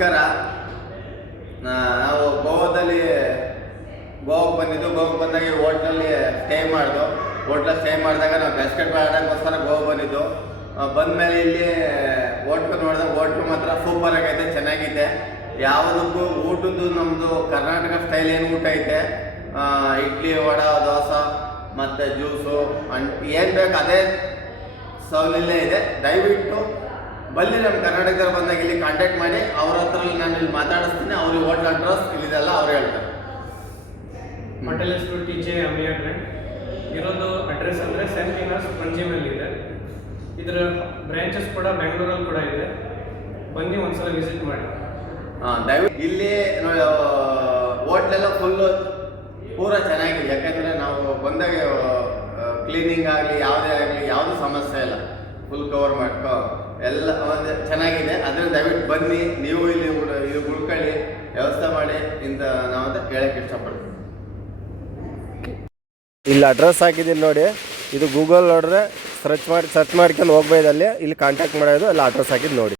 ನಮಸ್ಕಾರ. ನಾವು ಗೋವಾಕ್ಕೆ ಬಂದಿದ್ದು. ಗೋವಾಕ್ಕೆ ಬಂದಾಗ ಹೋಟ್ಲಲ್ಲಿ ಸ್ಟೇ ಮಾಡಿದಾಗ ನಾವು ಬ್ಯಾಸ್ಕೆಟ್ ಬಾಲ್ ಆಡೋಕ್ಕೋಸ್ಕರ ಗೋವಾ ಬಂದಿದ್ದು. ಬಂದಮೇಲೆ ಇಲ್ಲಿ ಹೋಟ್ಲು ನೋಡಿದಾಗ ಹೋಟ್ಲು ಮಾತ್ರ ಸೂಪರ್ ಆಗೈತೆ, ಚೆನ್ನಾಗಿದೆ. ಯಾವುದಕ್ಕೂ ಊಟದ್ದು ನಮ್ಮದು ಕರ್ನಾಟಕ ಸ್ಟೈಲ್ ಏನು ಊಟ ಐತೆ, ಇಡ್ಲಿ, ವಡೆ, ದೋಸೆ ಮತ್ತು ಜ್ಯೂಸು ಏನು ಬೇಕು ಅದೇ ಸೌಲಭ್ಯ ಇದೆ. ದಯವಿಟ್ಟು ಬಲ್ಲಿ ನಮ್ಮ ಕರ್ನಾಟಕದಲ್ಲಿ ಬಂದಾಗ ಇಲ್ಲಿ ಕಾಂಟ್ಯಾಕ್ಟ್ ಮಾಡಿ. ಅವ್ರ ಹತ್ರ ನಾನು ಇಲ್ಲಿ ಮಾತಾಡಿಸ್ತೀನಿ. ಅವ್ರಿಗೆ ಹೋಟ್ಲ್ ಅಡ್ರೆಸ್ ಇಲ್ಲಿದೆಲ್ಲ ಅವ್ರು ಹೇಳ್ತಾರೆ. ಹೋಟೆಲ್ ಹೆಸರು TJ ಅಮಿಯಾ ಗ್ರ್ಯಾಂಡ್. ಇರೋದು ಅಡ್ರೆಸ್ ಅಂದರೆ ಸೆಂಟ್ ಇನಾಸ್ ಪಂಜಿಮಲ್ಲಿ ಇದೆ. ಇದರ ಬ್ರಾಂಚಸ್ ಕೂಡ ಬೆಂಗಳೂರಲ್ಲಿ ಕೂಡ ಇದೆ. ಬನ್ನಿ ಒಂದ್ಸಲ ವಿಸಿಟ್ ಮಾಡಿ. ದಯವಿಟ್ಟು ಇಲ್ಲಿ ಹೋಟ್ಲೆಲ್ಲ ಫುಲ್ಲು ಪೂರ ಚೆನ್ನಾಗಿದೆ. ಯಾಕಂದರೆ ನಾವು ಬಂದಾಗ ಕ್ಲೀನಿಂಗ್ ಆಗಲಿ ಯಾವುದೇ ಆಗಲಿ ಯಾವುದು ಸಮಸ್ಯೆ ಇಲ್ಲ, ಫುಲ್ ಕವರ್ ಮಾಡ್ಕೊ ಎಲ್ಲ ಒಂದು ಚೆನ್ನಾಗಿದೆ. ಅದರಿಂದ ದಯವಿಟ್ಟು ಬನ್ನಿ, ನೀವು ಇಲ್ಲಿ ಉಳ್ಕೊಳ್ಳಿ, ವ್ಯವಸ್ಥೆ ಮಾಡಿ ಇಂತ ನಾವಂತ ಕೇಳಕ್ಕೆ ಇಷ್ಟಪಡ್ತೀವಿ. ಇಲ್ಲಿ ಅಡ್ರೆಸ್ ಹಾಕಿದ್ದೀನಿ ನೋಡಿ. ಇದು ಗೂಗಲ್ ನೋಡಿದ್ರೆ ಸರ್ಚ್ ಮಾಡ್ಕೊಂಡು ಹೋಗ್ಬೋದಲ್ಲಿ. ಇಲ್ಲಿ ಕಾಂಟ್ಯಾಕ್ಟ್ ಮಾಡೋದು ಎಲ್ಲ ಅಡ್ರೆಸ್ ಹಾಕಿದ್ದು ನೋಡಿ.